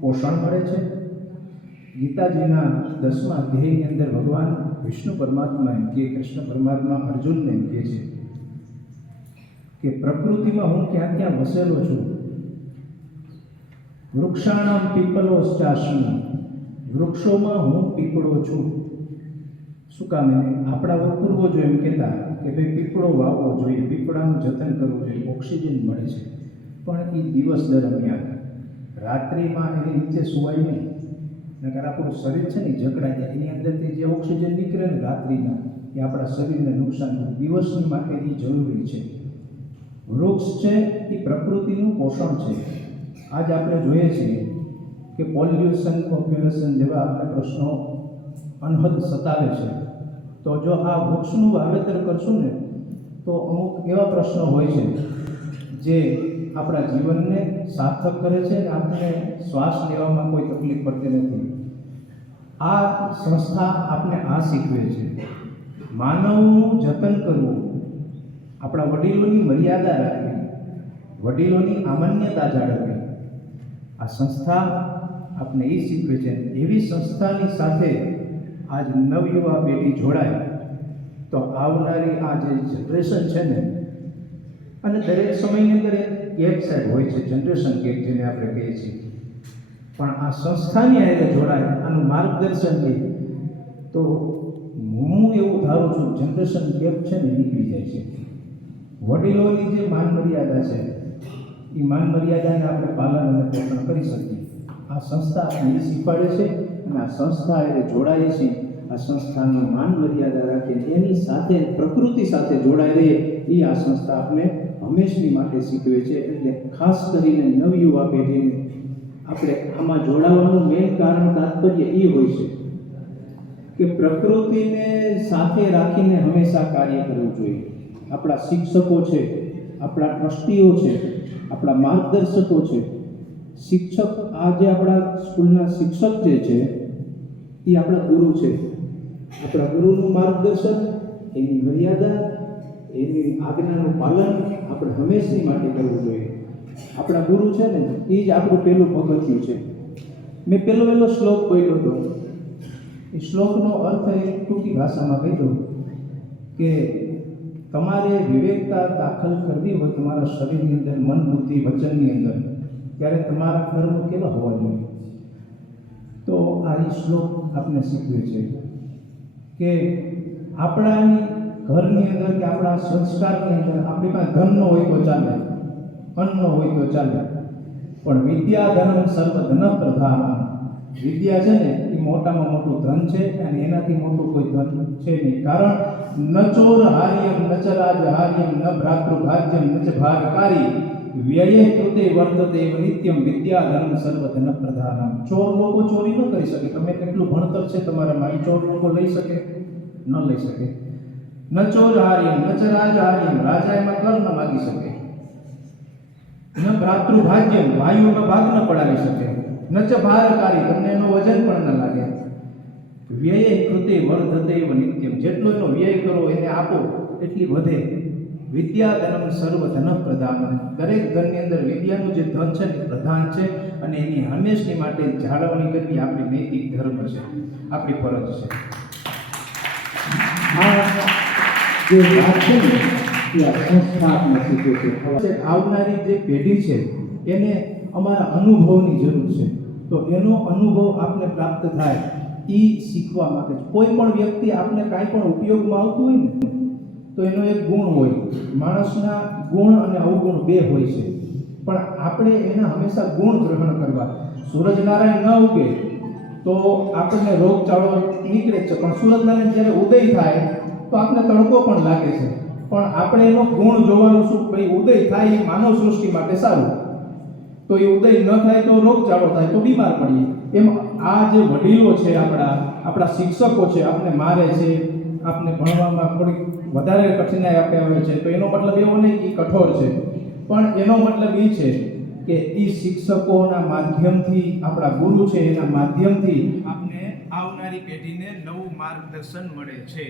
પોષણ મળે છે. ગીતાજીના 10મા અધ્યાયની અંદર ભગવાન વિષ્ણુ પરમાત્મા એમ કે કૃષ્ણ પરમાત્મા અર્જુનને એમ કહે છે કે પ્રકૃતિમાં હું ક્યાં ક્યાં વસેલો છું. વૃક્ષાણામ પીપલોશ્ચાસ્મિ, વૃક્ષોમાં હું પીપળો છું. શું કામ? આપણા પૂર્વજો એમ કહેતા કે ભાઈ પીપળો વાવવો જોઈએ, પીપળાનું જતન કરવું જોઈએ, ઓક્સિજન મળે છે. પણ એ દિવસ દરમિયાન, રાત્રિમાં એની નીચે સુવાય નહીં, નકર આપણું શરીર છે ને જકડાઈ જાય. એની અંદરથી જે ઓક્સિજન નીકળે ને રાત્રિના, એ આપણા શરીરને નુકસાન કરે. દિવસની માટે એ જરૂરી છે. વૃક્ષ છે એ પ્રકૃતિનું પોષણ છે. આજ આપણે જોઈએ છીએ કે પોલ્યુશન, પોપ્યુલેશન જેવા આપણા પ્રશ્નો અનહદ સતાવે છે. તો જો આ વૃક્ષનું વાવેતર કરશું ને તો અમુક એવા પ્રશ્નો હોય છે જે આપણા જીવનને સાર્થક કરે છે અને આપણે શ્વાસ લેવામાં કોઈ તકલીફ પડતી નથી. આ સંસ્થા આપણે આ શીખવે છે. માનવનું જતન કરવું, આપણા વડીલોની મર્યાદા રાખવી, વડીલોની અમાન્યતા જાળવવી, આ સંસ્થા આપણે એ શીખવે છે. એવી સંસ્થાની સાથે આજ નવયુવા પેઢી જોડાય તો આવનારી આ જે જનરેશન છે ને, અને દરેક સમયની અંદર એક સાઈડ હોય છે, જનરેશન ગેપ જેને આપણે કહીએ છીએ, પણ આ સંસ્થાની હારે જોડાય, આનું માર્ગદર્શન લે તો હું એવું ધારું છું જનરેશન ગેપ છે ને નીકળી જાય છે. વડીલોની જે માન મર્યાદા છે એ માન મર્યાદાને આપણે પાલન અને પોષણ કરી શકીએ. આ સંસ્થા આપણે એ શીખવાડે છે અને આ સંસ્થા એ જોડાય છે. આ સંસ્થાનું માન મર્યાદા રાખીને એની સાથે પ્રકૃતિ સાથે જોડાઈ રહે એ આ સંસ્થા આપણે હંમેશની માટે શીખવે છે. એટલે ખાસ કરીને નવયુવા પેઢીને આપણે આમાં જોડાવાનું મેઇન કારણ તાત્પર્ય એ હોય છે કે પ્રકૃતિને સાથે રાખીને હંમેશા કાર્ય કરવું જોઈએ. આપણા શિક્ષકો છે, આપણા ટ્રસ્ટીઓ છે, આપણા માર્ગદર્શકો છે. શિક્ષક, આ જે આપણા સ્કૂલના શિક્ષક જે છે એ આપણા ગુરુ છે. આપણા ગુરુનું માર્ગદર્શન, એની મર્યાદા, એની આજ્ઞાનું પાલન આપણે હંમેશની માટે કરવું જોઈએ. આપણા ગુરુ છે ને એ જ આપણું પહેલું પગથિયું છે. મેં પહેલો શ્લોક બોલ્યો હતો. એ શ્લોકનો અર્થ એ ટૂંકી ભાષામાં કહી દઉં કે તમારે વિવેકતા દાખલ કરવી હોય તમારા શરીરની અંદર, મન, બુદ્ધિ, વચનની અંદર, ત્યારે તમારા કર્મ કેવા હોવા જોઈએ. તો આ શ્લોક આપણે શીખવે છે કે આપણાની ઘરની અંદર કે આપણા સંસ્કારની અંદર આપણી પાસે ધન ન હોય તો ચાલે, અન્ન ન હોય તો ચાલે, પણ વિદ્યા ધનમ સર્વ ધન પ્રધાન. વિદ્યા છે ને એ મોટામાં મોટું ધન છે અને એનાથી મોટું કોઈ ધન છે નહીં. કારણ ન ચોર હાર્યમ ન ચ રાજ હાર્યમ ન ભ્રાતૃભાજ્યમ ન ચ ભારકારી વ્યયે કૃતે વર્તતે નિત્યમ વિદ્યા ધનમ સર્વ ધન પ્રધાનમ. ચોર લોકો ચોરી ન કરી શકે. તમે કેટલું ભણતર છે તમારામાં, એ ચોર લોકો લઈ શકે? ન લઈ શકે. ન ચોર હાર્યમ ન ચ રાજ હાર્યમ, રાજા એમાં કર ન માગી શકે. ન ભ્રાતૃભાજ્યમ, ભાઈઓનો ભાગ ન પડાવી શકે. ન ચ ભારકારી, તમને એનો વજન પણ ન લાગે. વ્યય કૃતે વર્ધતે નિત્યમ, જેટલો એનો વ્યય કરો, એને આપો એટલી વધે. વિદ્યા ધનમ સર્વ ધન પ્રધાન, દરેક ધનની અંદર વિદ્યાનું જે ધન છે એ પ્રધાન છે અને એની હંમેશની માટે જાળવણી કરવી આપણી નૈતિક ધર્મ છે, આપણી ફરજ છે. આ જે વાત છે ને એ આ સંસ્થા આપણે શીખવે છે. આવનારી જે પેઢી છે એને અમારા અનુભવની જરૂર છે. તો એનો અનુભવ આપને પ્રાપ્ત થાય એ શીખવા માટે કોઈ પણ વ્યક્તિ આપને કાંઈ પણ ઉપયોગમાં આવતું હોય ને તો એનો એક ગુણ હોય. માણસના ગુણ અને અવગુણ બે હોય છે, પણ આપણે એના હંમેશા ગુણ ગ્રહણ કરવા. સૂરજનારાયણ ન ઉગે તો આપણને રોગચાળો નીકળે છે, પણ સૂરજનારાયણ જ્યારે ઉદય થાય તો આપણને તડકો પણ લાગે છે. પણ આપણે એનો ગુણ જોવાનું શું, ભાઈ ઉદય થાય એ માનવ સૃષ્ટિ માટે સારું, તો એ ઉદય ન થાય તો રોગચાળો થાય તો બીમાર પડીએ. એમ આ જે વડીલો છે, આપણા શિક્ષકો છે, આપણે મારે છે, આપને ભણવામાં થોડીક વધારે કઠિનાઈ આવે છે, તો એનો મતલબ એવો નહીં કે કઠોર છે, પણ એનો મતલબ એ છે કે એ શિક્ષકોના માધ્યમથી, આપણા ગુરુ છે એના માધ્યમથી આપને આવનારી પેઢીને નવું માર્ગદર્શન મળે છે.